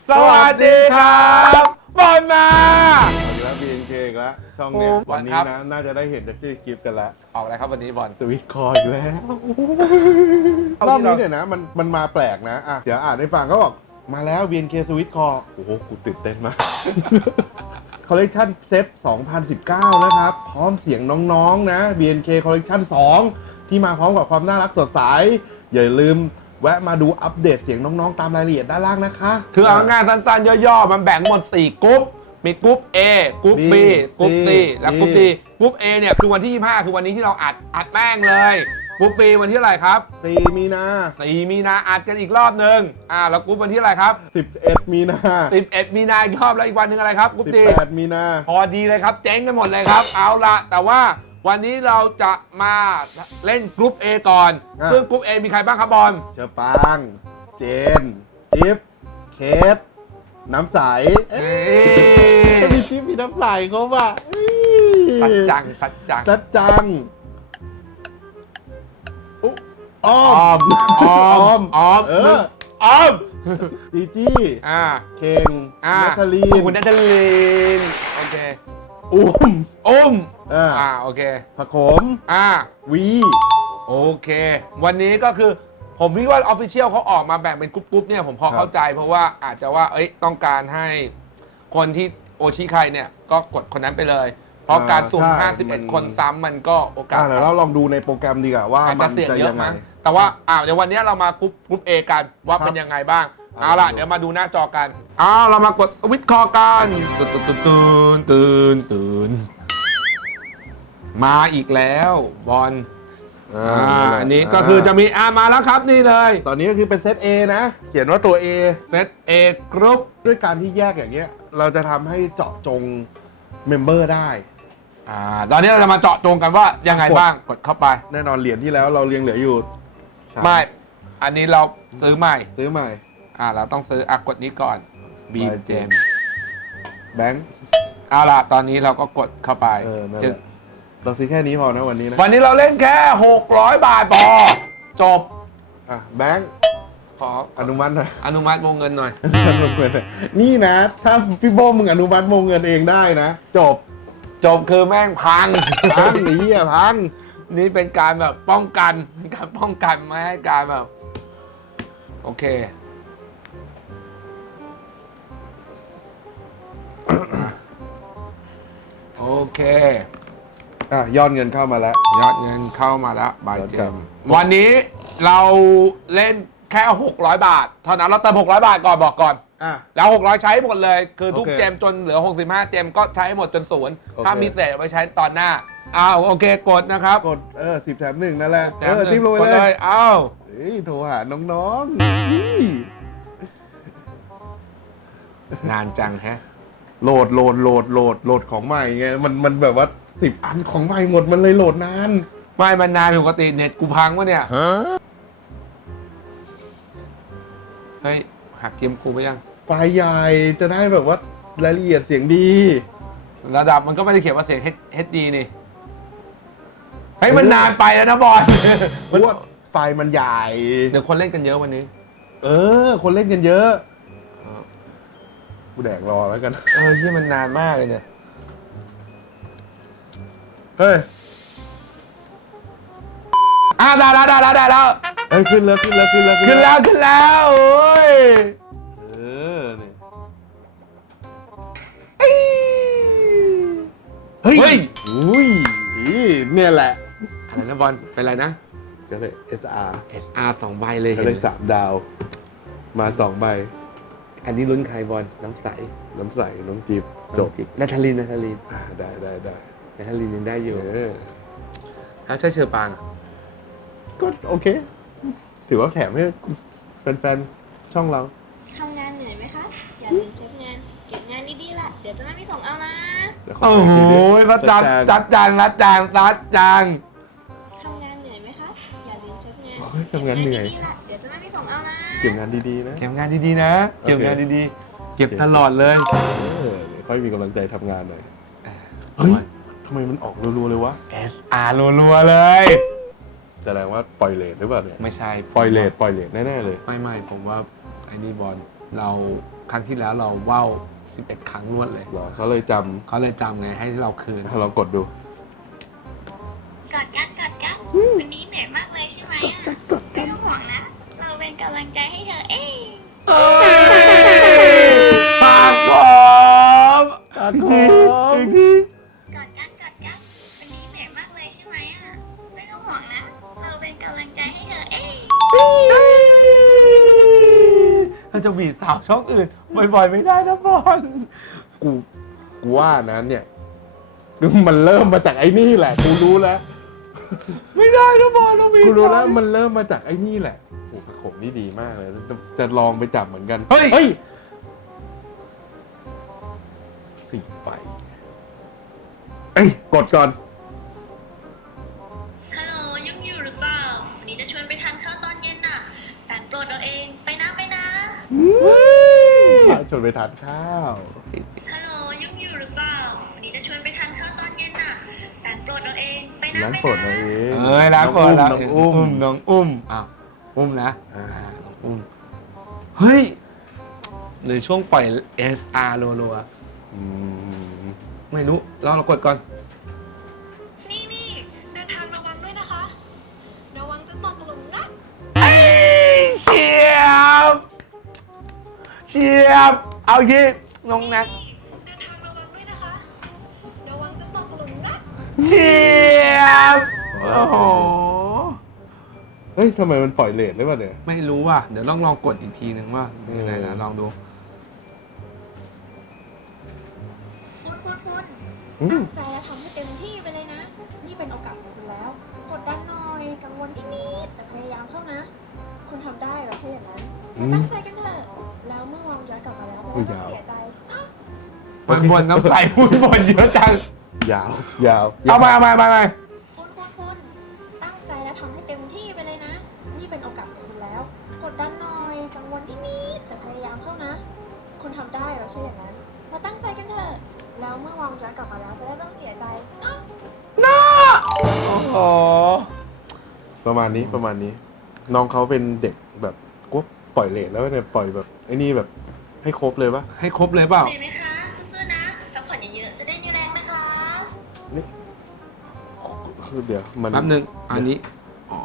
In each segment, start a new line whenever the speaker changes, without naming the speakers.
สวัสดีครับบอลมา
อีกแล้ว BNK อีกแล้วช่องเนี้ยวันนี้นะน่าจะได้เห็นจากชื่อคลิปกันแล้ว
ออกอะไรครับวันนี้บอล
สวิตคอร์อีกแล้วรอบนี้เนี่ยนะมันมาแปลกนะอ่ะเดี๋ยวอ่านให้ฟังเขาบอกมาแล้ว BNK สวิตคอร์โอ้โหกูตื่นเต้นมาก คอลเลกชันเซต2019 นะครับ พร้อมเสียงน้องๆนะ BNK คอลเลกชัน2ที่มาพร้อมกับความน่ารักสดใสอย่าลืมแวะมาดูอัปเดตเสียงน้องๆตามรายละเอียดด้านล่างนะคะ
คือเอาง่ายๆสั้นๆย่อๆมันแบ่งหมด4กรุ๊ปมีกรุ๊ป A กรุ๊ป B กรุ๊ป C และกรุ๊ป D กรุ๊ป A เนี่ยคือวันที่25คือวันนี้ที่เราอัดแม่งเลยกรุ๊ป B วันที่เท่าไหร่ครับ
4 มีนา
4 มีนาอัดกันอีกรอบนึงแล้วกรุ๊ปวันที่เท่าไหร่ครับ
11 มีนา
11 มีนาอีกรอบแล้วอีกวันหนึงอะไรครับกรุ๊ป D
18 มีนา
พอดีเลยครับเจ๊งกันหมดเลยครับเอาละแต่ว่าวันนี้เราจะมาเล่นกรุ๊ป A ก่อนซึ่งกรุ๊ป A มีใครบ้างครับบอล
เชอปางเจนจิ๊บเคสน้ำใสมีจิ๊บมีน้ำใสเขาป่ะ
สัจจัง
จัดจังอุ๊อ้อ
ออ
ม
มออม
เออ
ออม
จีจี้ เคงนัทลีน
คุณนัทลีนโอเค
อุ้ม
อุ้ม โอเค
ผักโขม วี
โอเค วันนี้ก็คือผมคิดว่าออฟฟิเชียลเขาออกมาแบ่งเป็นกรุ๊ปๆเนี่ยผมพอเข้าใจเพราะว่าอาจจะว่าต้องการให้คนที่โอชิใครเนี่ยก็กดคนนั้นไปเลย เพราะการสุ่ม51 คนซ้ำมันก็โอกาส
เดี๋ยวเราลองดูในโปรแกรมดีกว่าว่า
อาจ
มั
จะ
น
เสี่ยง
จะ
เย
ยั
อะ
งไง
มั้งแต่ว่าเดี๋ยววันนี้เรามากรุ๊ป A กันว่าเป็นยังไงบ้างเอาล่ะเดี๋ยวมาดูหน้าจอกันเรามากดสวิตช์คอกันตื่นมาอีกแล้วบอลอันนี้ก็คือจะมีมาแล้วครับนี่เลย
ตอนนี้ก็คือเป็นเซต A นะ เขียนว่าตัว A
เซต A กรุ๊ป
ด้วยการที่แยกอย่างเงี้ย เราจะทำให้เจาะจงเมมเบอร์ได้
ตอนนี้เราจะมาเจาะจงกันว่ายังไงบ้างกดเข้าไป
แน่นอนเหรียญที่แล้วเราเรียงเหลืออยู่
ไม่ อันนี้เราซื้อใหม่
ซื้อใหม่
เราต้องซื้อกดนี้ก่อนบีมเจม
แบงค์
เอาล่ะตอนนี้เราก็กดเข้าไป
นั่นแหละเราซื้อแค่นี้พอนะวันนี้นะ
วันนี้เราเล่นแค่600 บาทพอจบ
แบงค์
ขอ
อนุมัติหน่อย
อนุมัติวงเงินหน่อย
นี่นะ ถ้าพี่โบมึงอนุมัติวงเงินเองได้นะ
จบคือแม่งพัง
พังหนีอ่ะพัง
นี่เป็นการแบบป้องกันเป็นการป้องกันไม่ให้การแบบ โอเค โอเค
ยอดเงินเข้ามาแล้ว
ยอดเงินเข้ามาแล้วบาย
ยอด
เจ
ครับ
มวันนี้เราเล่นแค่600 บาทเท่านั้นเราเติม600 บาทก่อนบอกก่อนแล้ว600ใช้หมดเลยคือทุก
โอเค
เจมจนเหลือ65เจมก็ใช้หมดจนศูนย์
โอเค
ถ้ามีเศษเอาไปใช้ตอนหน้าโอเคกดนะครับ
กด10 แถม 1นั่นแหละ
แถมหนึ่ง
จิ้มลงไป
กด
เลย โทรหาน้องๆ
นานจังแฮะ
โหลดของใหม่ไงมันแบบว่า10 อันของใหม่หมดมันเลยโหลดนาน
ไม่มันนานปกติเน็ตกูพังวะเนี่ยเฮ้ยหักเกมกูไปยัง
ไฟล์ใหญ่จะได้แบบว่ารายละเอียดเสียงดี
ระดับมันก็ไม่ได้เขียนว่าเสียง HD นี่เฮ้ยมันนานไปแล้วนะบอล
เพราะว่าไฟล์มันใหญ่
เดี๋ยวคนเล่นกันเยอะวันนี้
คนเล่นกันเยอะกูแดกรอแล้วกัน
ที่มันนานมากเลยเนี่ย
เฮ้ย
ได้แล้ว
เฮ้ยขึ้นแล้ว
ขึ้นแล้วโอ้ย
นี่
เฮ้ย
อุ้ยเนี่ยแหละ
อะไรนะบอลเป็นอะไรนะ
ก็เลย SR
SR 2 ใบเลย
ก็เลย3 ดาว มา 2 ใบ
อันนี้ลุ้นใครบอลน้ำใส
น้ำใสน้องจิ๊บจบ
นาทาลีน
ได้
นาทาลีนยังได้อยู่แล้วใช่เชอปาง
ก็โอเค ถือว่าแถมให้แฟนๆช่องเรา
ทำงานเหนื่อยไหมคะ อย่าลืมเช็คงาน เก็บงานดีๆล่ะ เดี๋ยวจะไม่มีส่งเอานะ
โอ้โหก็จัดจานรัดจาง
ทำงานเหนื่อยไหมคะ อย่าลืมเช็คงาน
ทำงานเหนื่อย
ดีๆล่ะ เดี๋ยวจะไม่มีส่งเอานะ
เก็บงานดีๆนะ
เก็บงานดีๆนะเก็บงานดีๆเก็บตลอดเลย
เดี๋ยวค่อยมีกำลังใจทำงานหน่อยเฮ้ยทำไมมันออกรัวๆเลยวะ
SR รัวๆเลย
แสดงว่าปล่อยเลทหรือเปล่าเนี่ย
ไม่ใช่
ปล่อยเลทแน่ๆเลย
ไม่ผมว่าไอ้นี่บอลเราครั้งที่แล้วเราว่าว11 ครั้งรวดเลย
เหรอเขาเลยจ
เขาเลยจำไงให้เราคืน
ำเรากดดู
กอดกันวันนี้เหนื่อยมากเลยใช่ไหมอ่ะไม่ต้องห่วงนะ เราเป็นกำลังใจให้เธอเอง
ปากกบ
ปากกบ
อีกที
กอดกันวันนี้เหนื่อยมากเลยใช่ไหมอ่ะไม่ต้องห่วงนะ เราเป็นกำลังใจให้เธอเอง
เราจะบีบสาวช่องอื่น บ่อยๆไม่ได้นะบอล
กูว่านะเนี่ยมันเริ่มมาจากไอ้นี่แหละกูรู้แล้ว
ไม่ได้นะบอลเราบีบ
กูรู้แล้วมันเริ่มมาจากไอ้นี่แหละโอ้ผักโขมนี่ดีมากเลยจะลองไปจับเหมือนกัน
เฮ้ย
สี่ไปเอ้ยกดก่อน
ฮัลโหลยุ่งอยู่หรือเปล่า วันนี้จะชวนไปทานข้าวตอนเย็นน่ะแต่โปรดเราเองไปนะ
ชวนไปทานข้าว
ฮัลโหลยุ่งอยู่หรือเปล่า วันนี้จะชวนไปทานข้าวตอนเย็นน่ะแต่โปรดเราเองไปนะ
ร้านโปรดเราเอง
เอ้ยร้านโปรด
น้
เรา
องอุ้ม
น้องอุ้มอ่ะอุ้มนะ
อ่า
น้องอุ้มเฮ้ยในช่วงปล่อย SR รัว
อืม
ๆไม่รู้เรากดก่อน
นี่เดินทางระวังด้วยนะคะระวังจะตกหลุมนะ
เชียบเอายิน้องนัก
เดินทางระวังด้วยนะคะระวังจะตกหลุมนะ
เชียบโอ้โห
เฮ้ยทำไมมันปล่อยเลทหรือเปล่าเนี่ย
ไม่รู้ว่ะเดี๋ยวลองกดอีกทีนึงว่าเป็นยังไงนะลองดู
คุณ
อืม
ตั้งใจและทำให้เต็มที่ไปเลยนะ นี่เป็นโอกาสของคุณแล้ว กดดันหน่อยกังวลนิดๆแต่พยายามเข้านะ คุณทำได้เราใช่อย่างนั้นมาตั้งใจกันเถอะแล้วเมื่อมองย้อนกลับมาแล้วจะไม่ต้องเสียใจ
มันบนน้ำใสพูดบนเยอะจัง
ยาว
เอามา
คุณตั้งใจและทำให้เต็มที่ไปเลยนะ นี่เป็นโอกาสของคุณแล้ว กดดันหน่อยกังวลนิดๆแต่พยายามเข้านะ คุณทำได้เราใช่อย่างนั้นมาตั้งใจกันเถอะแล้วเมื่อมองย้อนกลับมาแล้วจะได้ไม่ต้องเสียใจเนาะ
โอ้โห
ประมาณนี้น้องเขาเป็นเด็กแบบกูปล่อยเลทแล้วเนี่ยปล่อยแบบไอ้นี่แบบให้ครบเลยปะ
ให้ครบเลยเปล่า
เหนื่อยไหมคะสู้ๆนะพักผ่อนเยอะๆจะได้มีแรงนะคะ
คือเดี๋ยวมัน
แป๊บนึงอันนี้อ๋อ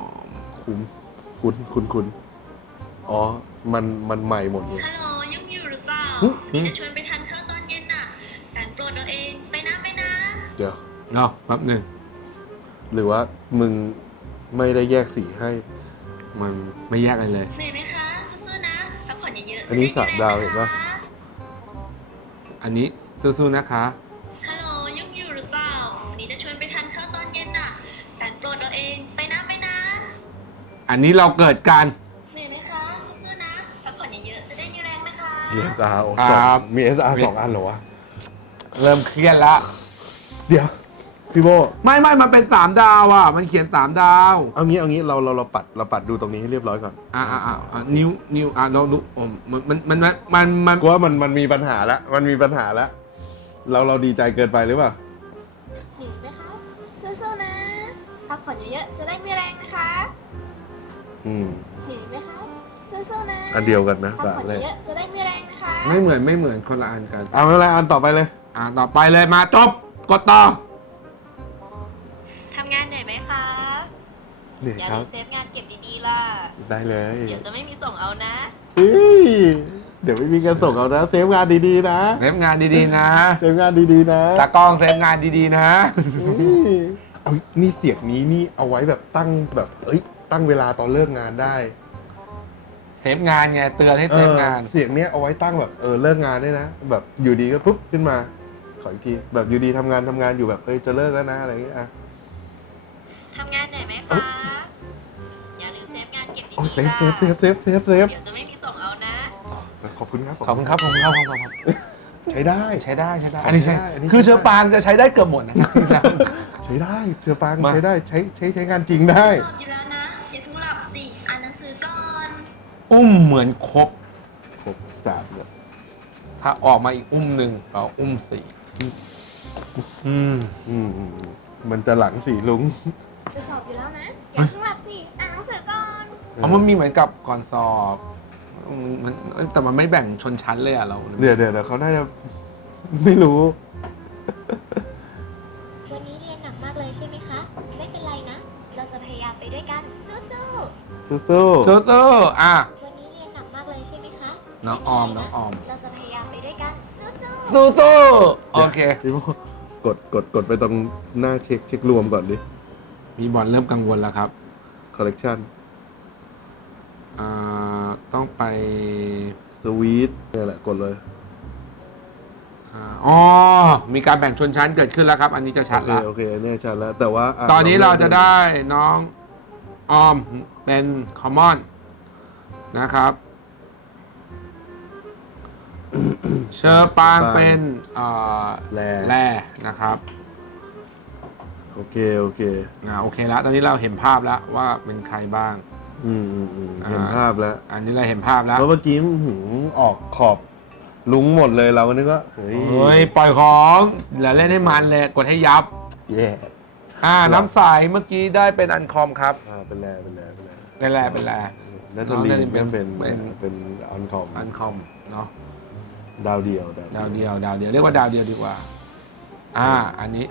คุ้นอ๋อมันใหม่หมดเลย
ฮัลโหลยุ่งอยู่หรือเปล่า
หึ
นี่จะชวนไปทานข้าวตอนเย็นน่ะแต่โปรดเราเองไปนะ
เดี๋ยว
เนาะแป๊บนึง
หรือว่ามึงไม่ได้แยกสีให้
มันไม่แยกกันเลย
เหนื่อยไหมคะสู้ๆนะพักผ่อนเยอะๆ
อันนี้
จะได้มีแรง
3 ดาวเห็นปะ
ค
อันนี้สู้ๆนะคะ
ฮัลโหลยุ่งอยู่หรือเปล่าวันนี้จะชวนไปทานข้าวตอนเย็นน่ะแต่โปรดเราเองไปนะ
อันนี้เราเกิดการ
เหนื่อยไหมคะสู้ๆนะพักผ่อนเยอะๆจะได้มีแรงนะคะ
มี SR
ครับ
มี SR 2 อันเหรอวะ
เริ่มเครียดละ
เดี๋ยวพี่โบ
ไม่มันเป็น3 ดาวอ่ะมันเขียน3 ดาว
เอางี้เราปัดดูตรงนี้ให้เรียบร้อยก่อน
นิ้วเราดูมัน
กูว่ามันมีปัญหาแล้วเราดีใจเกินไปหรือเปล่า
เหนื่อยไหมคะสู้ๆนะพักผ่อนเยอะๆจะได้มีแรงนะคะ
อืม
เหนื่อยไหมคะสู้ๆนะ
อันเดียวกันนะ
พัก
แบบ
ผ่อน
เลย
เยอะๆจะได้มีแรงนะคะ
ไม่เหมือนคนละอันกัน
เอาไม่เป็นไรอันต่อไปเลย
ต่อไปเลยมาจบกดต่อ
ทำงานเหนื่อยไหมคะ
เหนื่อย
อย่า
ครั
ลื
บ
มเซฟงานเก็บดีๆล่ะ
ได้เลย
เดี๋ยวจะไม่มีส่งเอานะ
เฮ้ยเดี๋ยวไม่มีการส่งเอานะ เซฟงานดีๆนะ
เซฟงานดีๆนะ
เซฟงานดีๆนะ
ตากล้องเซฟงานดีๆนะ
เฮ้ยเอานี่เสียงนี้นี่เอาไว้แบบตั้งแบบตั้งเวลาตอนเลิกงานได้
เซฟงานไงเตือนให้เซฟงาน
เสียงเนี้ยเอาไว้ตั้งแบบเลิกงานด้วยนะ แบบอยู่ดีก็ปุ๊บขึ้นมา ขออีกทีแบบอยู่ดีทำงานอยู่แบบจะเลิกแล้วนะอะไรอย่างเงี้ยอ่ะ
ทำงานเหนื่อยไหมคะ อย่าลืมเซฟงานเก็บดี
โอ้ย
ๆ
เซ
ล่ะ
ฟ
เดี๋ยวจะไม่มีส่งเอานะ
ขอบคุณครับ
ขอบคุณครับขอบคุณครับ
ใช้ได้
ใช้ได้อันนี้ใช้
อันนี้
คือเชื้อปานจะใช้ได้เกือบหมดนะ
ใช้ได้เจือปาง
มา
ใช้ได้ใช้งานจริงได้
สอบอยู่แล้วนะอย่าเพิ่งหลับสิอ่านหนังสือก่อน
อุ้มเหมือนครบ
ครบ3เลย
ถ้าออกมาอีกอุ้มหนึ่งเอาอุ้ม4
มันจะหลังสีลุง
จะสอบอยู่แล้วนะ อย่าเพิ่งหลับสิ อ่านหนังสือก่อน
เอามันมีเหมือนกับก่อนสอบแต่มันไม่แบ่งชนชั้นเลยอะเรา
เดี๋ยวเขาน่าจะไม่รู้
วันนี้เรียนหนักมากเลยใช่ไหมคะ ไม่เป็นไรนะ เราจะพยายามไปด้วยกัน สู้
สู้
โซ่อ่ะ
ๆวันนี้เรียนหนักมากเลยใช่ไหมคะ
น้องออม
ไเป็นไรนะเราจะพยายามไปด้วยกัน สู้
โซ่โอเค
พี่โมกดไปตรงหน้าเช็ครวมก่อนดิ
มีบอลเริ่มกังวลแล้วครับ
คอลเลกชัน
ต้องไป
สวีทนี่แหละกดเลย
อ๋อ มีการแบ่งชนชั้นเกิดขึ้นแล้วครับ อันนี้จะชัดแล้ว
โอเคอันนี้ชัดแล้ว แต่ว่า
ตอนนี้เราจะได้น้องออมเป็นคอมมอนนะครับ เชอร์ปางเป็นแร่นะครับ
โอเค
โอเคแล้ว ตอนนี้เราเห็นภาพแล้วว่าเป็นใครบ้าง
เห็นภาพแล้ว
อันนี้เราเห็นภาพแล้ว
เพราะเมื่อกี้ออกขอบลุงหมดเลยเราก็นึกว่าเฮ้ย
ปล่อยของแล้วเล่นให้มันเลย กดให้ยับ
แย่
น้ำใสเมื่อกี้ได้เป็นอันคอมครับ
เป็นแร่
เป็นแร่
นัตตาลีก็เป็นอันคอม
อันคอมเนาะ
ดาวเดียว
ดาวเดียวเรียกว่าดาวเดียวดีกว่า อันนี้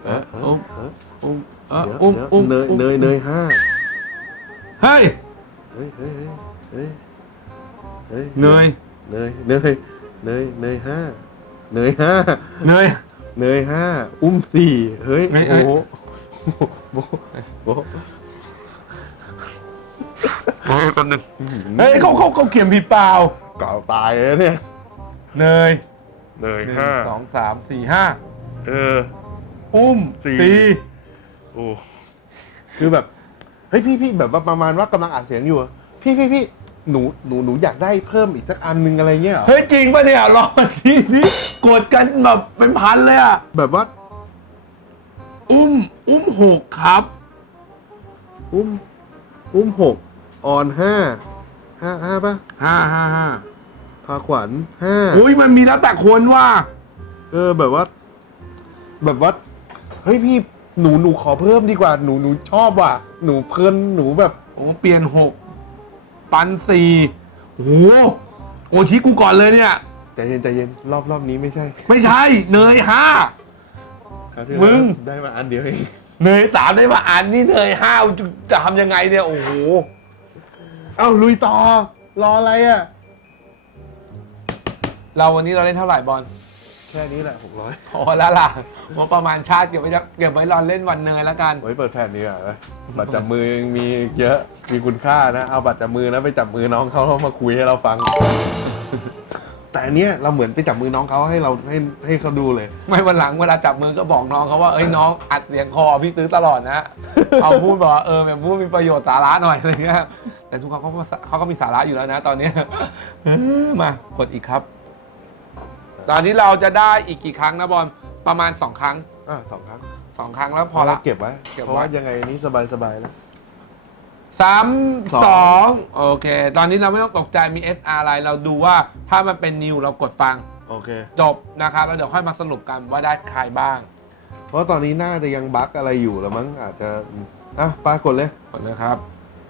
เนยห้า
เฮ้ย เนย
ห้า อุ้มสี่เฮ้ยโอ้โห
คนหนึ่งเฮ้ยเขาเขียนผิดเปล่า
เก่าตายเลยเนี่ย
เนย
ห้า
1 2 3 4 5 อุ้ม
โอ้คือแบบเฮ้ยพี่แบบว่าประมาณว่ากำลังอัดเสียงอยู่พี่หนูอยากได้เพิ่มอีกสักอันนึงอะไรเงี้ย
เฮ้ยจริงป่ะเนี่ยรอทีนี้กดกันแบบเป็นพันเลยอ่ะ
แบบว่า
อุ้ม6ครับ
อุ้ม6ออน5ป่ะ
5
พาขวัญ5
อุ้ยมันมีแล้วแต่คนว่า
แบบว่าเฮ้ยพี่หนูขอเพิ่มดีกว่าหนูชอบว่ะหนูเพลินหนูแบบ
โอ้เปลี่ยน6ปัน4โอ้โหโอชิกูก่อนเลยเนี่ย
ใจเย็นรอบนี้ไม่ใช่
ไม่ใช่เนย5
ครับที่
มึง
ได้มาอันเดียวเอง
เนย3ได้มาอันนี่เนย5จะทำยังไงเนี่ยโอ้โห
เอ้าลุยต่อรออะไรอ่ะ
วันนี้เราเล่นเท่าไหร่บอล
แค่นี้แหละ600
พอแล้วล่ะงบประมาณชาติเก็บไว้รอเล่นวันเนยแล้วกัน
ไว้เปิดแผ่นนี้อ่ะบัตรจับมือยังมีเยอะมีคุณค่านะเอาบัตรจับมือนะไปจับมือน้องเขาแล้วมาคุยให้เราฟัง แต่อันเนี้ยเราเหมือนไปจับมือน้องเขาให้เราให้เขาดูเลย
ไม่วันหลังเวลาจับมือก็บอกน้องเขาว่าเอ้ยน้องอัดเสียงคอพี่ซื้อตลอดนะ เอาพูดบอกว่าแบบพูดมีประโยชน์สาระหน่อยอะไรเงี้ยแต่ทุกคนเขาก็มีสาระอยู่แล้วนะตอนนี้ มากดอีกครับ ตอนนี้เราจะได้อีกกี่ครั้งนะบอลประมาณ2 ครั้ง
2 ครั้ง
2 ครั้งแล้วพอละ
เก็บไว้เพราะว่ายังไงอันนี้สบายแล้ว
3 2โอเค ตอนนี้เราไม่ต้องตกใจมี SR อะไรเราดูว่าถ้ามันเป็นนิวเรากดฟัง
โอเค
จบนะครับแล้วเดี๋ยวค่อยมาสรุปกันว่าได้ใครบ้าง
เพราะตอนนี้น่าจะยังบั๊กอะไรอยู่แล้วมั้งอาจจะปากดเลย
กดเลยครับ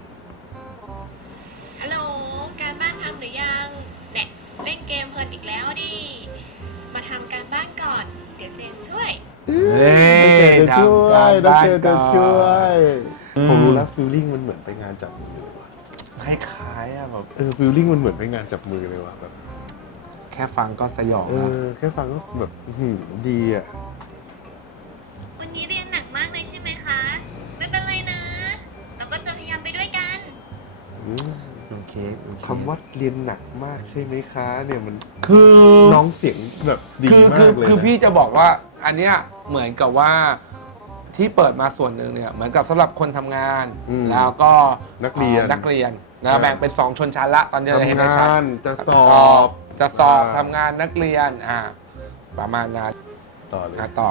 ฮัลโหล การบ้านทำหรือยังเนี่ยเล่นเกมเพลินอีกแล้วดิ มาทำการบ้านก่อน เดี๋ยวเจนช่วย
เฮ้ย
จะช่วย
ทำการบ้าน
จะช่ว
ก่อน
ยผมรู้แล้วฟีลลิ่งมันเหมือนไปงานจับมือว่ะ
คล้ายๆอะแบบ
ฟีลลิ่งมันเหมือนไปงานจับมือเลยว่ะแบบ
แค่ฟังก็สยองนะ
แค่ฟังก็แบบดีอ่ะ
วันนี้เรียนหนักมากเลยใช่ไหมคะ ไม่เป็นไรนะ เราก็จะพยายามไปด้วยกัน
โอเค
คำว่าเรียนหนักมากใช่ไหมคะ เนี่ยมัน
คือ
น้องเสียงแบบดีมากเลย
คือ
นะ
พี่จะบอกว่าอันเนี้ยเหมือนกับว่าที่เปิดมาส่วนหนึ่งเนี่ยเหมือนกับสำหรับคนทำงาน แล้วก็
นักเรียน
นะแบ่งเป็น2ชนชั้นละตอนนี้เราเห็น
ทำ
ได้ชัด
งานจะสอบ
ทำงานนักเรียนประมาณนั้น
ต่อเลย
ต่อ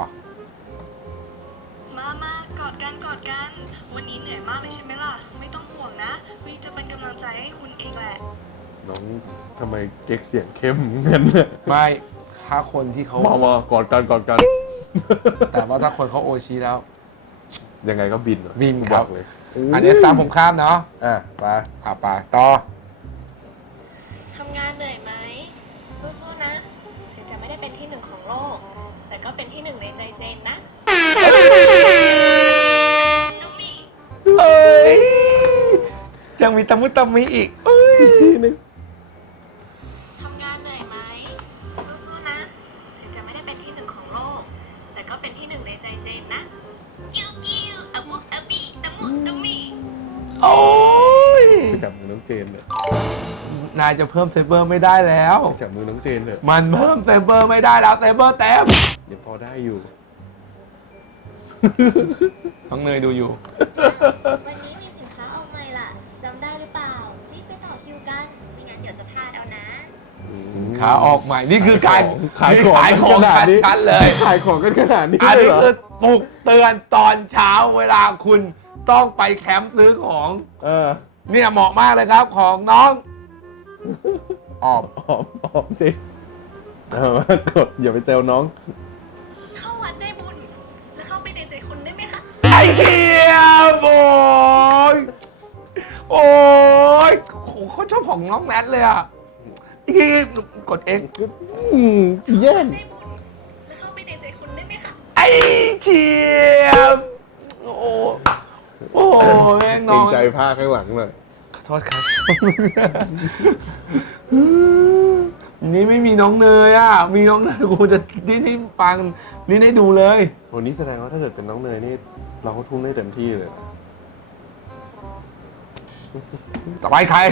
มากอดกัน วันนี้เหนื่อยมากเลยใช่ไหมล่ะ ไม่ต้องห่วงนะวีจะเป็นกำลังใจให้คุณเองแหละ
น้องทำไมเก๊กเสียงเข้มเงินเนี่ย
ไม่ถ้าคนที่เขา
มากอดกัน
แต่ว่าถ้าคนเขาโอชีแล้ว
ยังไงก็บินอะ
บินครับ
อกเลย
อันนี้3ผมข้ามเนาะ
ไป
ไปต่อ
ทำงานเหนื่อยไหมสู้ๆนะ ถึงจะไม่ได้เป็นที่หนึ่งของโลก แต่ก็เป็นที่หนึ่งในใจเจนนะน้องมี
เอ้ยยังมีตะมุตะมิอีกเอ้ย
ทีนึง
ทำงานเหนื่อยไหมสู้ๆนะ ถึงจะไม่ได้เป็นที่หนึ่งของโลก แต่ก็เป็นที่หนึ่งในใจเจนนะกิ้วกิ้วอะบุอะบีตะมุตะมิ
โอ้ย
ไปจับมือน้องเจนเลย
นายจะเพิ่มเซเบอร์ไม่ได้แล้ว
ไปจับมือน้องเจนเลย
มันเพิ่มเซเบอร์ไม่ได้แล้วเซเบอร์เต็ม
เดี๋ยวพอได้อยู่
น้องเนยดูอยู่
วันนี้มีสินค้าออกใหม่ล่ะ จำได้หรือเปล่า รีบไปต่อคิวกัน ไม่งั้นเดี๋ยวจะพลาดเอานะ
ขาออกใหม่ นี่คือการ
ขายของ
ขายของ
ขนาดนี้
ชัดๆเลย
ขายของกันขนาดนี้
อัน
เลย
นี้
เหรอ
คือปลุกเตือนตอนเช้าเวลาคุณต้องไปแคมป์ซื้อของ เนี่ยเหมาะมากเลยครับของน้องออม
หอมจริงกดอย่าไปเซลน้อง
เข้าวัดได้บุญ แล้วเข้าไปในใจคุณได้ไหมคะ
ไอ้เชียบโอ้ยโอ้ยโหเขาชอบของน้องแนทเลยอ่ะอีกดเอง
แย่ง
ได้บุญ แล้วเข้าไปในใจคุณได้ไหมคะ
ไอ้เชียบโอ้โอ้แม่ง
เก
น้
ร
อง ง
ใจผ้าข้างหลังหน่อย
ขอโทษครับ นี่ไม่มีน้องเนยอ่ะ มีน้องเนยกูจะนี่ฟังนี่ได้ดูเลย
วันนี้แสดงว่าถ้าเกิดเป็นน้องเนยนี่เราก็ทุ่มได้เต็มที่เลยนะ
ต่อไปใคร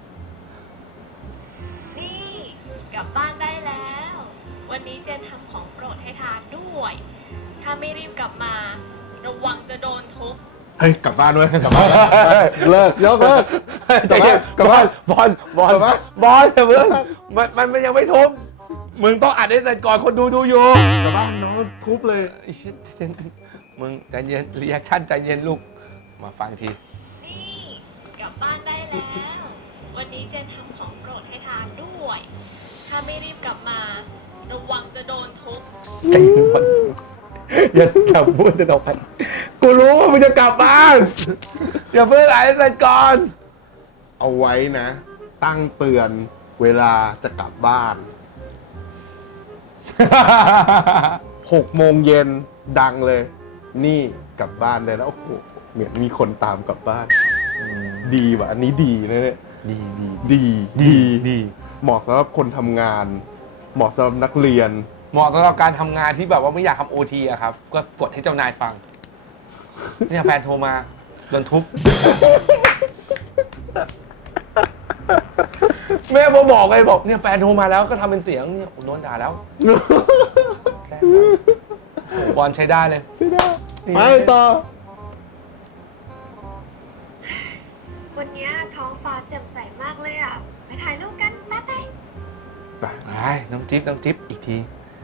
นี่กลับบ้านได้แล้ว วันนี้เจนทำของโปรดให้ทานด้วย ถ้าไม่รีบกลับมา ระวังจะโดนทุบ
เฮ้ยกลับบ้านด้วยกลับบ้านเลิกยกเลิกกลับบ้านกลับบ้าน
บอล
กลับบ้าน
บอลเถอะมึงมันยังไม่ทุบมึงต้องอัดให้เสร็จก่อนคนดูอยู่
กลับบ้านน้องทุบเลย
ไอ้เชี่ยมึงใจเย็นรีแอคชั่นใจเย็นลูก มาฟังที
นี่กลับบ้านได้แล้ว วันนี้เจนทำของโปรดให้ทานด้วย ถ้าไม่รีบกลับมา ระวังจะโดนทุบ
ใจเย็นบอลอย่าพูดจะต่อไปกูรู้ว่ามึงจะกลับบ้านอย่าเพิ่งอ่านให้เสร็จก่อน
เอาไว้นะ ตั้งเตือนเวลาจะกลับบ้าน 6 โมงเย็นดังเลย นี่กลับบ้านได้แล้วโอ้โหเหมือนมีคนตามกลับบ้าน ดีว่ะอันนี้ดีนะเนี่ย ดีเหมาะสำหรับคนทำงาน เหมาะสำหรับนักเรียน
เหมาะสำหรับการทำงานที่แบบว่าไม่อยากทำโอทีอะครับ ก็กดให้เจ้านายฟัง เนี่ยแฟนโทรมาโดนทุบ แม่พอบอกไงบอกเนี่ยแฟนโทรมาแล้วก็ทำเป็นเสียงเนี่ยโดนด่าแล้วแกล้งบอลใช้ได้เลย
ไปต่อ
วันนี้ท้องฟ้าแจ่มใสมากเลยอ่ะ ไปถ่ายรูปกันแป๊บไป
ไปน้องจิ๊บอีกที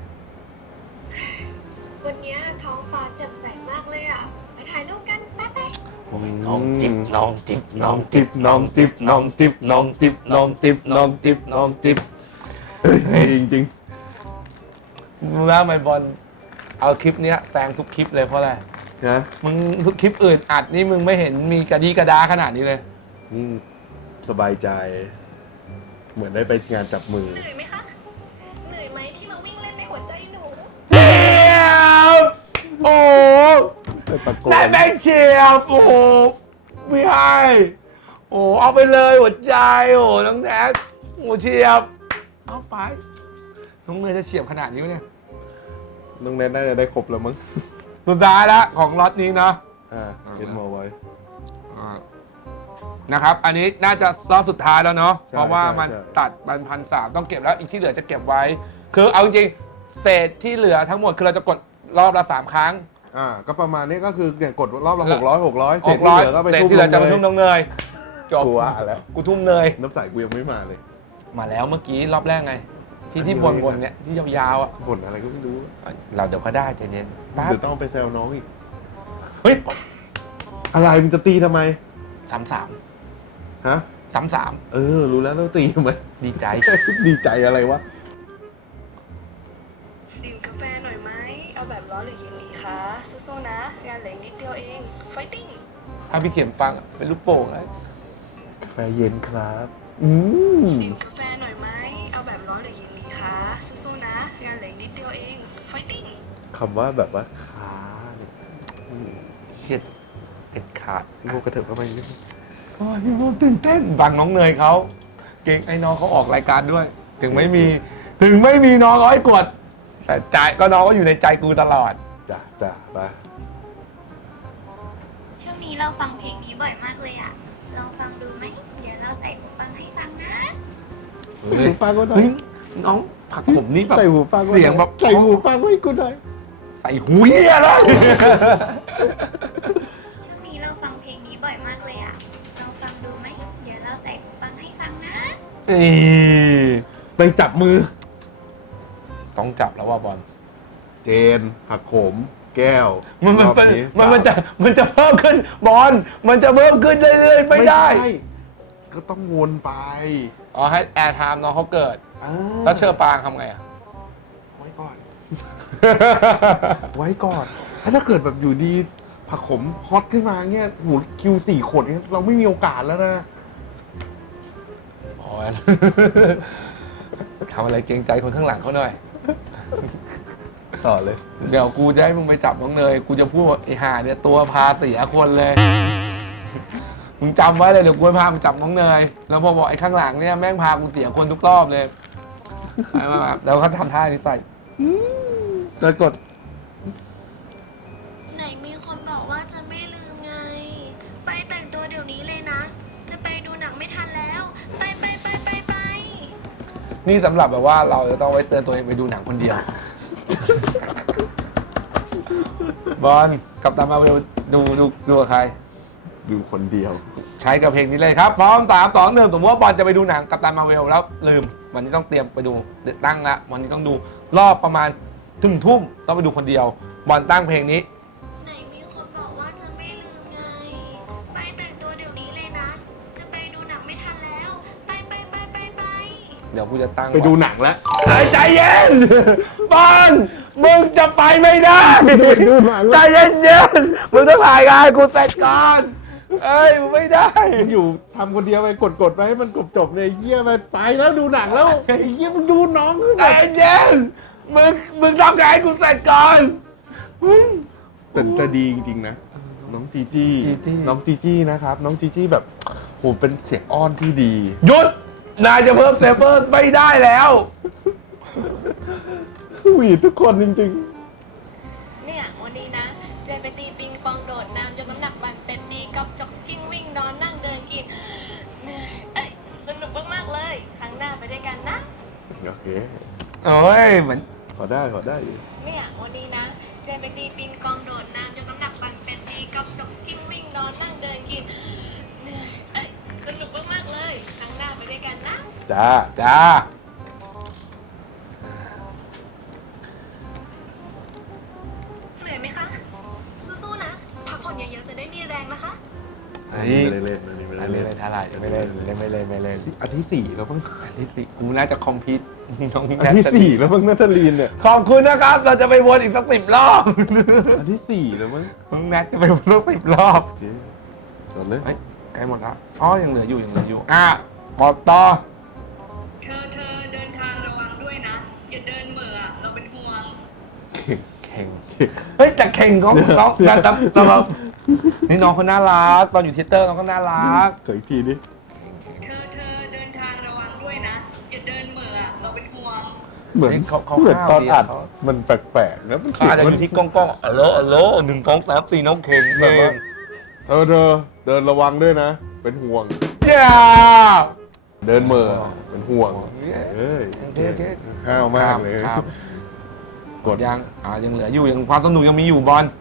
วันนี้ท้องฟ้าแจ่มใสมากเลยอ่ะ ไปถ่ายรูปกันแป๊บไป
น้องจิ๊บน้องจิ๊บ
น้องจิบน้องจิบน้องจิบน้องจิบน้องจิบน้องจิบน้องจิบเฮ้ยจริง
รู้แล้วทำไมบอลเอาคลิปเนี้ยแซงทุกคลิปเลยเพราะอะไร
ๆนะ
มึงทุกคลิปอื่นอัดนี่มึงไม่เห็นมีกระดีกระดาขนาดนี้เลย
นี่สบายใจ เหมือนได้ไปงานจับมือ
เหนื่อยไหมคะ เหนื่อยไหมที่มาวิ่งเล่นในหัวใจหนู
เชียบโอ้
ไปตะโกน
ได้แบงค์เชียบโอ้โหไม่ให้โอ้เอาไปเลยหัวใจโอ้น้องแท็กโอ้เชียบเอาไปน้องเนยจะเฉียบขนาดนี้วะเนี่ย
น้องแนทน่าจะได้ครบแล้วมั้ง
สุดท้ายละของล็อตนี้เนาะ
เก็ตมอไว้
นะครับ อันนี้น่าจะรอบสุดท้ายแล้วเนาะ
ใช่
เพราะว่ามัน
ใช่
ตัด1,300ต้องเก็บแล้วอีกที่เหลือจะเก็บไว้ คือเอาจริงๆเศษที่เหลือทั้งหมดคือเราจะกดรอบละ3 ครั้ง
ก็ประมาณนี้ก็คือเนี่ยกดรอบละ600 600เศษที่
600
เหลือก็ไป
เศษ
ทุ่ม
ที่เหลือจะไป
ล
ทุ่
ง
มน้องเนยจบ
กูว่าแล้ว
กูทุ่มเนย
น้ำใสกูยังไม่มาเลย
มาแล้วเมื่อกี้รอบแรกไง ที่วนๆเนี่ยที่ยาวๆอ่ะ
บ่นอะไรก็ไม่รู้
เราเดี๋ยวก็ได้ใจเย็นแป๊บ
เดี๋ยวต้องไปแซวน้องอีก
เฮ้ย
อะไรมันจะตีทำไม
33
ฮะ
33
รู้แล้วแล้วตีทำไม
ดีใจ
ดีใจอะไรวะ
ดื่มกาแฟหน่อยไหม เอาแบบร้อนหรือเย็นดีคะสู้ๆนะ งานเหลืออีกนิดเดียวเอง ไฟติ้ง
ถ้าพี่เข็มฟังเป็นลูกโป่งเลย
กาแฟเย็นครับ
ดื่มกาแฟหน่อยไหมสู้ๆนะ งานเหลืออีกนิดเดียวเอง ไฟติ้ง
คำว่าแบบว่าค้าง
เชียดเด็ดขาดพี่โบกระเถิบเข้าไปนิดนึงโอ้ยพี่โบตื่นเต้นบังน้องเนยเขาเก่งไอ้น้องเขาออกรายการด้วย ถึงไม่มีน้องร้อยกด แต่ใจก็น้องก็อยู่ในใจกูตลอด
จ้ะไป
ช่วงนี้เราฟังเพลงนี้บ่อยมากเลยอะลองฟังดูไหม เดี๋ยวเราใส่หูฟังให้ฟังนะ
หูฟังก็ได้
เฮ้ยน้องผักผมนี่แบบ
ใส่หูฟังก็ได้
เสียงแบบ
ใส่หูฟังไว้กูหน่อย
ใส่หูเหี้ยเลย
ช่วงนี้เราฟังเพลงนี้บ่อยมากเลยอะลองฟังดูไหม เดี๋ยวเราใส่หูฟังให้ฟังนะ
ไปจับมือ
ต้องจับแล้วว่าบอล
เจน ผักโขม แก้ว
มัน
รอบนี้
มันจะเพิ่มขึ้นบอลมันจะเพิ่มขึ้นเรื่อยๆไม่ได้
ก็ต้องวนไป
อ๋อให้แอร์ไทม์น้องเขาเกิด
อ่า
แล้วเชอปางทำไงอ่ะ
ไว้ก่อน ไว้ก่อน ถ้าเกิดแบบอยู่ดี ผักขมฮอตขึ้นมาเงี้ยหูคิว4 ขวดเนี่ยเราไม่มีโอกาสแล้วนะ
บอล ทำอะไรเกรงใจคนข้างหลังเขาหน่อย
ต่อเลย
เดี๋ยวกูจะให้มึงไปจับน้องเนยกูจะพูดว่าไอ้ห่าเนี่ยตัวพาเสียคนเลย มึงจำไว้เลยเดี๋ยวกูจะพามึงจับน้องเนย แล้วพอบอกไอ้ข้างหลังเนี่ยแม่งพากูเสียคนทุกรอบเลยไปมาแบบแล้วเขาทำท่านี้ใส่
จะกด
ไหนมีคนบอกว่าจะไม่ลืมไง ไปแต่งตัวเดี๋ยวนี้เลยนะ จะไปดูหนังไม่ทันแล้ว ไป
นี่สำหรับแบบว่าเราจะต้องไว้เตือนตัวเองไปดูหนังคนเดียว บอลกับตามาเวลดูกับใคร
ดูคนเดียว
ใช้กับเพลงนี้เลยครับพร้อม3 2 1สมมติว่าบอลจะไปดูหนังกับตามาเวลแล้วลืมวันนี้ต้องเตรียมไปดูตั้งละวันนี้ต้องดูรอบประมาณทุ่มต้องไปดูคนเดียวบอลตั้งเพลงนี้
ไหนมีคนบอกว่าจะไม่ลืมไง ไปแต่งตัวเดี๋ยวนี้เลยนะ จะไปดูหนังไม่ทันแล้ว ไป
เดี๋ยวกูจะตั้ง
ไปดูหนังแล้ว
ใจเย็นบอลมึงจะไปไม่ได้
ไปดูหนัง
ใจ
แล้ว
เย็นๆมึงต้องถ่ายงานกูเสร็จก่อนเอ้ยมึงไม่ได้
มึงอยู่ทำคนเดียวไปกดไปให้มันจบเลยเยี่ยไปแล้วดูหนังแล้วไอ้เยี่ยมึงดูน้อง
ใจเย็นมึงทำงานให้กูเสร็จก่อนมึง
แต่ดีจริงๆนะ น้องจีจี้
จีจี้
น้องจีจี้นะครับ น้องจีจี้แบบโหเป็นเสียงอ้อนที่ดี
หยุดนายจะเพิ่มเซฟเวอร์ไม่ได้แล้ว
หวีดทุกคนจริง
เนี่ยวันนี้นะเจนไปตีปิงปองโดดน้ำจนน้ำหนักมันเป็นตีกอล์ฟจ็อกกิ้งวิ่งนอนนั่งเดินกินเหนื่อยเอ้ยสนุกมากๆเลย ครั้งหน้าไปด้วยกันนะ
ๆโอเค
โอ้ยเหมือน
ขอได้อยู่
เนี่ยวันนี้นะเจนไปตีปิงปองโดดน้ำจนน้ำหนักมันเป็นตีกอล์ฟจ็อกกิ้งวิ่งนอนนั่งเดินกินเหนื่อยเอ้ยสนุกมากๆเลย ครั้งหน้าไปด้วยกันนะ
จ้า
เหนื่อยไหมคะ สู้ๆนะ พักผ่อนเยอะๆจะได้มีแรงนะคะ
เฮ้ย
ไม่ได้เล่นอันนี้ไม่ได้
ไม่
เล่
เล่
น
นท่าไหร่ไม่เล่นไม่เล่น
อันที่ 4 แล้วมั้ง
อันที่สี่กูน่าจะคอมพิวต์น้อง
อันที่ 4 แล้วมั้งนัทลีนเนี่ย
ขอบคุณนะครับ เราจะไปวนอีกสัก10 รอบ
อันที่ 4 แล้วมั้ง
น้องแนทจะไปวนสัก10 รอบ
โอเคจดเลย
เฮ้ยใกล้หมดแล้วอ๋อยังเหลืออยู่บอกต่อ
เธอเดินทางระวังด้วยนะ อย่าเดินเหม่ออะเราเป็นห่วง
เข่งเฮ้ยแต่เข่งเขาเรานี่น้องเขาน่ารักตอนอยู่ทิตเตอร์น้องก็น่ารัก
ขออีกทีดิ
เธอเดินทางระวังด้วยนะ อย่าเดินเหม่ออะเราเป็นห่วง
เหมือน
เฮ้ยเขา
เหมือนตอน
ห้าวดี
อัด
เขา
มันแปลกๆนะมัน
เขาอาจจะอยู่ที่กล้องอัลโหล1 2 3 4น้องเข่ง
แบบว่าเธอเดินระวังด้วยนะ เป็นห่วง
ย่า
เดินเหม่อเป็นห่วง เอ้ย
โอเค
ห้าวมากเลย
ครับ
กด
ยังเหลืออยู่ยังความสนุกยังมีอยู่บอล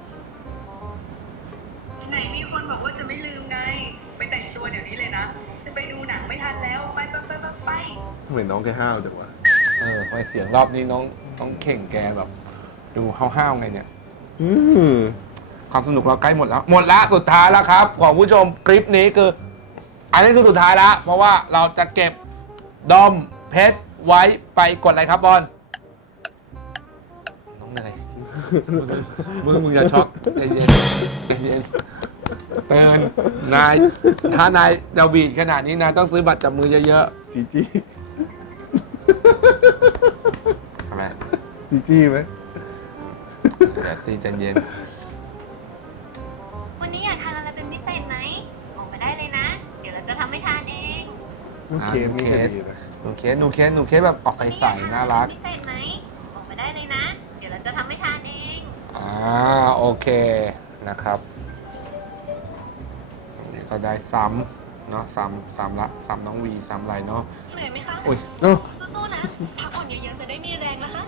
ไหนมีคนบอกว่าจะไม่ลืมไง ไปแต่งตัวเดี๋ยวนี้เลยนะ จะไปดูหนังไม่ทันแล้ว ไป
ทำไมน้องแค่ห้าวจังวะ
ไฟเสียงรอบนี้น้องเข่งแกแบบ ดูห้าวๆไงเนี่ย
อืม
ความสนุกเราใกล้หมดแล้วสุดท้ายแล้วครับของผู้ชมคลิปนี้คือ อันนี้คือสุดท้ายแล้วเพราะว่าเราจะเก็บดอมเพชรไว้ไปกดอะไรครับบอลน้องเนยมึงอย่าช็อกใจเย็นเตือนนายถ้านายจะบีดขนาดนี้นะต้องซื้อบัตรจับมือเยอะ
จีจี้
ๆ
จีจี้ไหม
เดี๋ยวซีใจเย็น
วันนี้อยากทานอะไรเป็นพิเศษไหมบอกมาได้เลยนะ เดี๋ยวเราจะทำให้ทานเอง
น้องเคสนี่ก็ดีนะ
หนูเคสแบบออกใสๆน่ารัก
พิเศษไหมบอกมาได้เลยนะ เดี๋ยวเราจะทำให้ทานเอง
โอเคนะครับนี่ก็ได้ซ้ำเนาะซ้ำละซ้ำน้องวีซ้ำอะไรเนาะ
เหนื่อยไหมคะ
อุ้ย
เอ้า
สู้ๆนะ พักผ่อนเยอะๆจะได้มีแรงนะคะ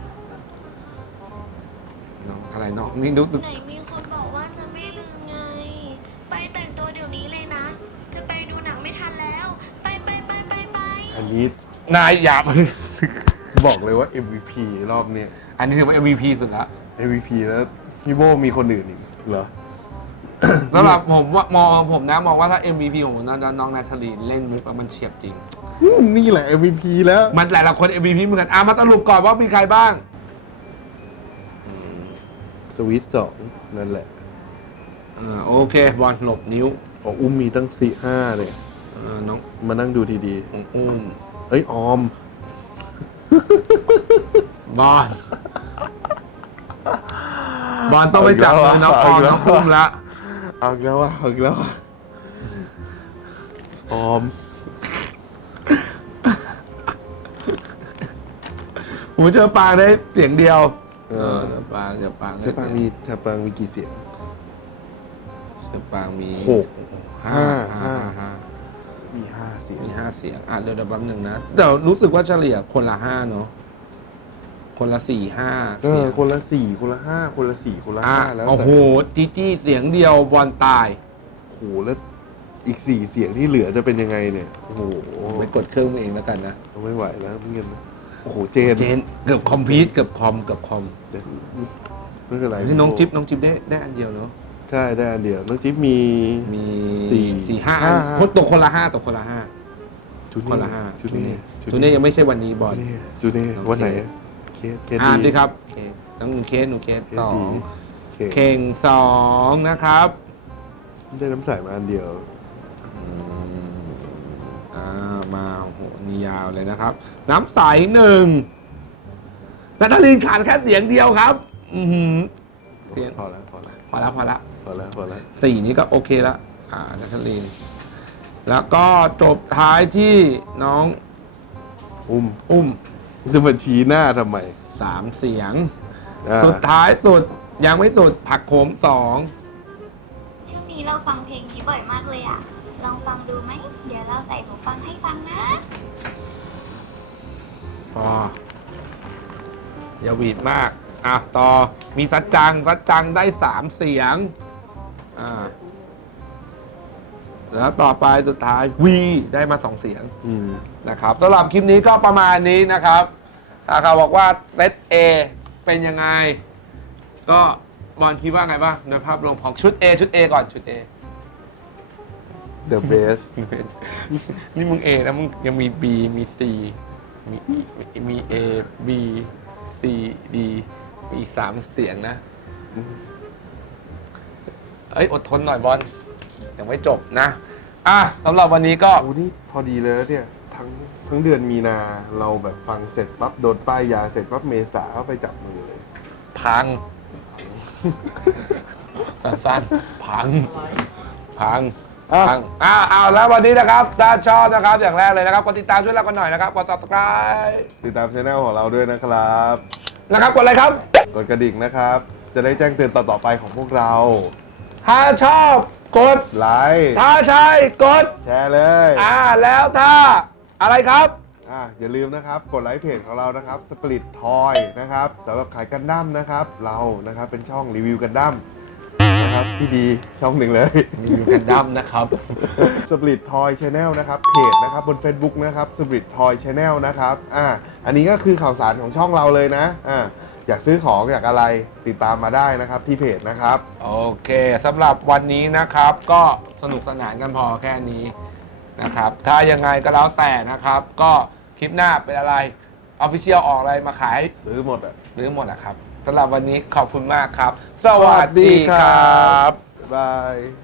น้องอะไรน้องนี่รู้สึก
ไหนมีคนบอกว่าจะไม่ลืมไง ไปแต่งตัวเดี๋ยวนี้เลยนะ จะไปดูหนังไม่ทันแล้ว ไป
อันนี้
นายหยาบ
บอกเลยว่า MVP รอบเนี้ย
อันนี้ถือว่า MVP สุดละ
MVP แล้วพี่โบมีคนอื่นอีกเหรอ
สำหรับผมว่ามองผมนะมองว่าถ้า MVP ของผมน้องนาธาลีเล่นมุกแล้วมันเฉียบจริง
นี่แหละ MVP แล้ว
มันหลายๆคน MVP เหมือนกันมาสรุปก่อนว่ามีใครบ้าง
สวิตสองนั่นแหละ
โอเคบอลหลบนิ้ว
อ๋ออุ้มมีตั้ง4-5เนี่ย
น้อง
มานั่งดูทีดี
ของอุ้ม
เอ้ยออม
บอลบอลต้องไปจับมือน้องออมน้องอุ้มละ
เอาอีกแล้วอ่ะเอาอีกแล้วอ่ะออม
ผมเจอปางได้เสียงเดียว
เออ
เจอปาง
เชฟปังมีกี่เสียง
เจอปางมี
ห้า
ห้า
มี5 เสียง
มี5 เสียงเดี๋ยวแป๊บหนึ่งนะแต่รู้สึกว่าเฉลี่ยคนละ5เนาะคนละ4-5
เอ
เสี
อย
ง
คนละ4คนละ5คนละ4คนละ5แล้ว
โอ้
แต่
โหจีจี้เสียงเดียวบอลตาย
โอ้โหแล้วอีก4เสียงที่เหลือจะเป็นยังไงเนี่ยโอ้โห
ไปกดเครื่องเองแล้วกันนะ
ไม่ไหวแล้วเงี้ยนะโอ้โหเจน
เจนเกือบคอมพิวเกือบคอม
เดี๋ยวไม่เป็นไร
ให้น้องจิ๊บได้อันเดียวเนาะ
ใช่ได้อันเดียวน้องจิ๊บมี
มี
สี่
4-5
ห้า
พดตกคนละ5ตกคนละ5
จู
คนละ
เน่
5
จูเน่
จูเน่ยังไม่ใช่วันนี้บอล
จูเน่
โอเค
วันไหนเคส
อ่าน
ดี
ดิครับน้องเคสหนูเคส
เคส
สอ
ดี
ง
เค
เข่ง2นะครับ
ได้น้ำใสมาอันเดียว
มาโอ้โหนี่ยาวเลยนะครับ น้ำใส1นาตาลีนขาดแค่เสียงเดียวครับ เสียง
พอแล้ว
พอละ 4นี้ก็โอเคละนาตาลีนแล้วก็จบท้ายที่น้อง
อุ้มจะมาชี้หน้าทำไม
3 เสียง
อ่า
สุดท้ายสุดยังไม่สุดผักโขม2
ช่วงนี้เราฟังเพลงนี้บ่อยมากเลยอะลองฟังดูไหม เดี๋ยวเราใส่หูฟังให้ฟังนะ
พออย่าหวีดมากต่อมีสัจจังได้3 เสียงแล้วต่อไปสุดท้ายวีได้มา2 เสียง นะครับสำหรับคลิปนี้ก็ประมาณนี้นะครับถ้าเขาบอกว่าเซต A เป็นยังไง ก็บอลคิดว่าไงบ้างในภาพรวมของชุด A ก่อนชุด A
The best
นี่มึง A แล้วมึงยังมี B มี C มี A B C D มีอีก3 เสียงนะอดทนหน่อยบอลยังไม่จบนะสำหรับวันนี้ก็
โอ้นี่พอดีเลยนะเนี่ยทั้งเดือนมีนาเราแบบฟังเสร็จปั๊บโดนป้ายยาเสร็จปั๊บเมษาเข้าไปจับมือเลย
พัง สั้นๆพังเอาแล้ววันนี้นะครับถ้าชอบนะครับอย่างแรกเลยนะครับกดติดตามช่วยเรากันหน่อยนะครับกด subscribe
ติดตามช anel ของเราด้วยนะครับ
นะครับกดอะไรครับ
กดกระดิ่งนะครับ จะได้แจ้งเตือนต่อๆไปของพวกเรา
ถ้าชอบกด
ไลค์
ถ้าใช่กด
แชร์เลย
แล้วถ้าอะไรครับ
อย่าลืมนะครับกดไลค์เพจของเรานะครับ Split Toy นะครับสำหรับขายกันดั้มนะครับเรานะครับเป็นช่องรีวิวกันดั้มนะครับที่ดีช่องหนึ่งเลย
มีอยู่กันดั้มนะครับ
Split Toy Channel นะครับเพจนะครับบน Facebook นะครับ Split Toy Channel นะครับอันนี้ก็คือข่าวสารของช่องเราเลยนะอยากซื้อของอยากอะไรติดตามมาได้นะครับที่เพจนะครับ
โอเคสำหรับวันนี้นะครับก็สนุกสนานกันพอแค่นี้นะครับถ้ายังไงก็แล้วแต่นะครับก็คลิปหน้าเป็นอะไร Official ออกอะไรมาขาย
ซื้อหมดอ่ะ
หรือหมดนะครับสำหรับวันนี้ขอบคุณมากครับ สวัสดีครับ
บ๊ายบาย